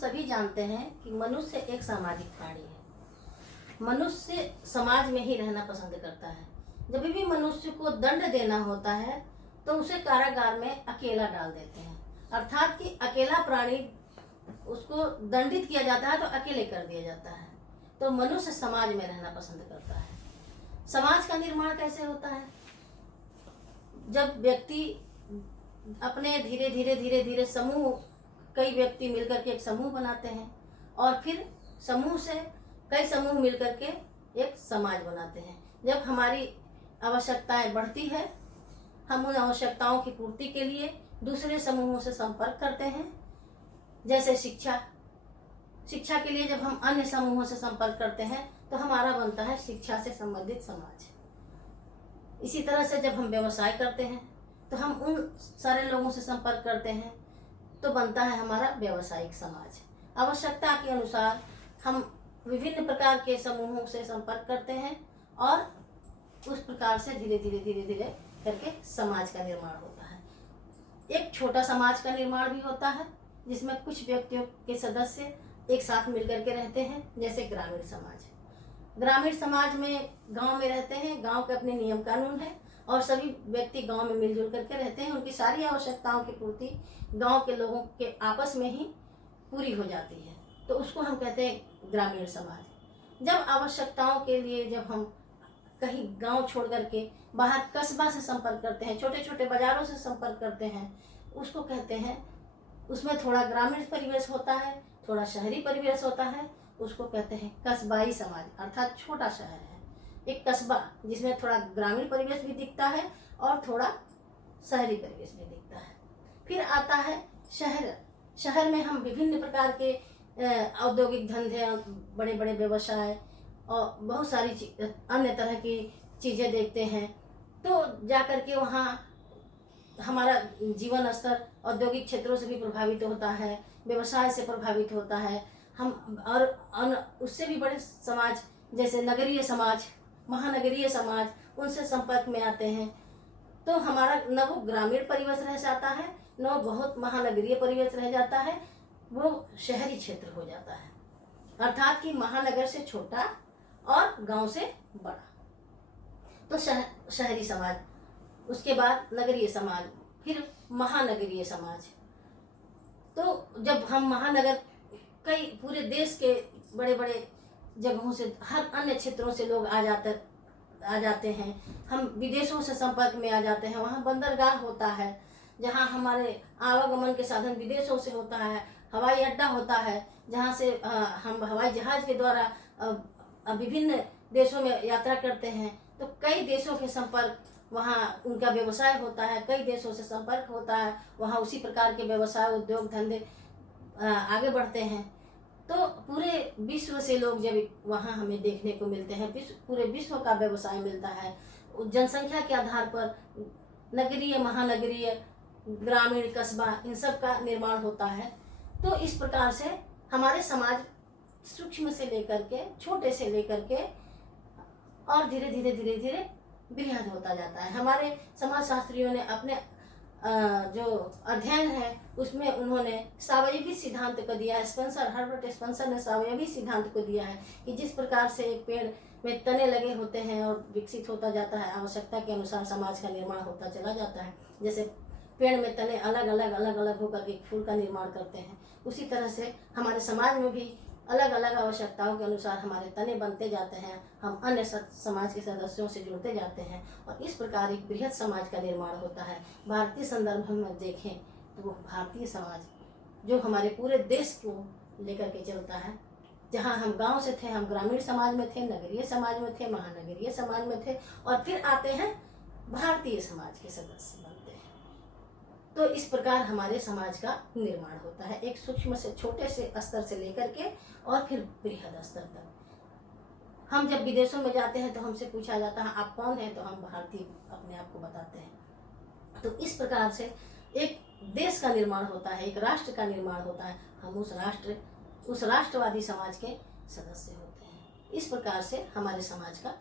सभी जानते हैं कि मनुष्य एक सामाजिक प्राणी है। मनुष्य समाज में ही रहना पसंद करता है। जब भी मनुष्य को दंड देना होता है तो उसे कारागार में अकेला डाल देते हैं, अर्थात कि अकेला प्राणी उसको दंडित किया जाता है तो अकेले कर दिया जाता है। तो मनुष्य समाज में रहना पसंद करता है। समाज का निर्माण कैसे होता है? जब व्यक्ति अपने धीरे धीरे धीरे धीरे समूह, कई व्यक्ति मिलकर के एक समूह बनाते हैं और फिर समूह से कई समूह मिलकर के एक समाज बनाते हैं। जब हमारी आवश्यकताएं बढ़ती है, हम उन आवश्यकताओं की पूर्ति के लिए दूसरे समूहों से संपर्क करते हैं। जैसे शिक्षा के लिए जब हम अन्य समूहों से संपर्क करते हैं तो हमारा बनता है शिक्षा से संबंधित समाज। इसी तरह से जब हम व्यवसाय करते हैं तो हम उन सारे लोगों से संपर्क करते हैं तो बनता है हमारा व्यवसायिक समाज। आवश्यकता के अनुसार हम विभिन्न प्रकार के समूहों से संपर्क करते हैं और उस प्रकार से धीरे धीरे धीरे धीरे करके समाज का निर्माण होता है। एक छोटा समाज का निर्माण भी होता है जिसमें कुछ व्यक्तियों के सदस्य एक साथ मिलकर के रहते हैं, जैसे ग्रामीण समाज। ग्रामीण समाज में गांव में रहते हैं, गांव के अपने नियम कानून है और सभी व्यक्ति गांव में मिलजुल करके रहते हैं। उनकी सारी आवश्यकताओं की पूर्ति गांव के लोगों के आपस में ही पूरी हो जाती है, तो उसको हम कहते हैं ग्रामीण समाज। जब आवश्यकताओं के लिए जब हम कहीं गांव छोड़ करके बाहर कस्बा से संपर्क करते हैं, छोटे छोटे बाजारों से संपर्क करते हैं, उसको कहते हैं, उसमें थोड़ा ग्रामीण परिवेश होता है, थोड़ा शहरी परिवेश होता है, उसको कहते हैं कस्बाई समाज, अर्थात छोटा शहर है। एक कस्बा जिसमें थोड़ा ग्रामीण परिवेश भी दिखता है और थोड़ा शहरी परिवेश भी दिखता है। फिर आता है शहर। शहर में हम विभिन्न प्रकार के औद्योगिक धंधे, बड़े बड़े व्यवसाय और बहुत सारी अन्य तरह की चीज़ें देखते हैं। तो जाकर के वहाँ हमारा जीवन स्तर औद्योगिक क्षेत्रों से भी प्रभावित होता है, व्यवसाय से प्रभावित होता है। हम और उससे भी बड़े समाज जैसे नगरीय समाज, महानगरीय समाज, उनसे संपर्क में आते हैं तो हमारा न वो ग्रामीण परिवेश रह जाता है, न बहुत महानगरीय परिवेश रह जाता है, वो शहरी क्षेत्र हो जाता है। अर्थात कि महानगर से छोटा और गांव से बड़ा। तो शहरी समाज, उसके बाद नगरीय समाज, फिर महानगरीय समाज। तो जब हम महानगर, कई पूरे देश के बड़े बड़े जगहों से, हर अन्य क्षेत्रों से लोग आ जाते हैं, हम विदेशों से संपर्क में आ जाते हैं। वहाँ बंदरगाह होता है जहाँ हमारे आवागमन के साधन विदेशों से होता है, हवाई अड्डा होता है जहाँ से हम हवाई जहाज के द्वारा विभिन्न देशों में यात्रा करते हैं। तो कई देशों के संपर्क, वहाँ उनका व्यवसाय होता है, कई देशों से संपर्क होता है, वहाँ उसी प्रकार के व्यवसाय, उद्योग, धंधे आगे बढ़ते हैं। तो पूरे विश्व से लोग जब वहाँ हमें देखने को मिलते हैं, पूरे विश्व का व्यवसाय मिलता है। जनसंख्या के आधार पर नगरीय, महानगरीय, ग्रामीण, कस्बा, इन सब का निर्माण होता है। तो इस प्रकार से हमारे समाज सूक्ष्म से लेकर के, छोटे से लेकर के और धीरे धीरे धीरे धीरे बृहद होता जाता है। हमारे समाज शास्त्रियों ने अपने जो अध्ययन है उसमें उन्होंने सावयवी सिद्धांत को दिया है। हर्बर्ट स्पेंसर ने सावयवी सिद्धांत को दिया है कि जिस प्रकार से एक पेड़ में तने लगे होते हैं और विकसित होता जाता है, आवश्यकता के अनुसार समाज का निर्माण होता चला जाता है। जैसे पेड़ में तने अलग अलग होकर के फूल का निर्माण करते हैं, उसी तरह से हमारे समाज में भी अलग अलग आवश्यकताओं के अनुसार हमारे तने बनते जाते हैं, हम अन्य समाज के सदस्यों से जुड़ते जाते हैं और इस प्रकार एक बृहद समाज का निर्माण होता है। भारतीय संदर्भ में देखें तो वो भारतीय समाज जो हमारे पूरे देश को लेकर के चलता है। जहाँ हम गांव से थे, हम ग्रामीण समाज में थे, नगरीय समाज में थे, महानगरीय समाज में थे और फिर आते हैं भारतीय समाज के सदस्य बनते हैं। तो इस प्रकार हमारे समाज का निर्माण होता है, एक सूक्ष्म से, छोटे से स्तर से लेकर के और फिर बृहद स्तर तक। हम जब विदेशों में जाते हैं तो हमसे पूछा जाता है आप कौन हैं, तो हम भारतीय अपने आप को बताते हैं। तो इस प्रकार से एक देश का निर्माण होता है, एक राष्ट्र का निर्माण होता है। हम उस राष्ट्रवादी समाज के सदस्य होते हैं। इस प्रकार से हमारे समाज का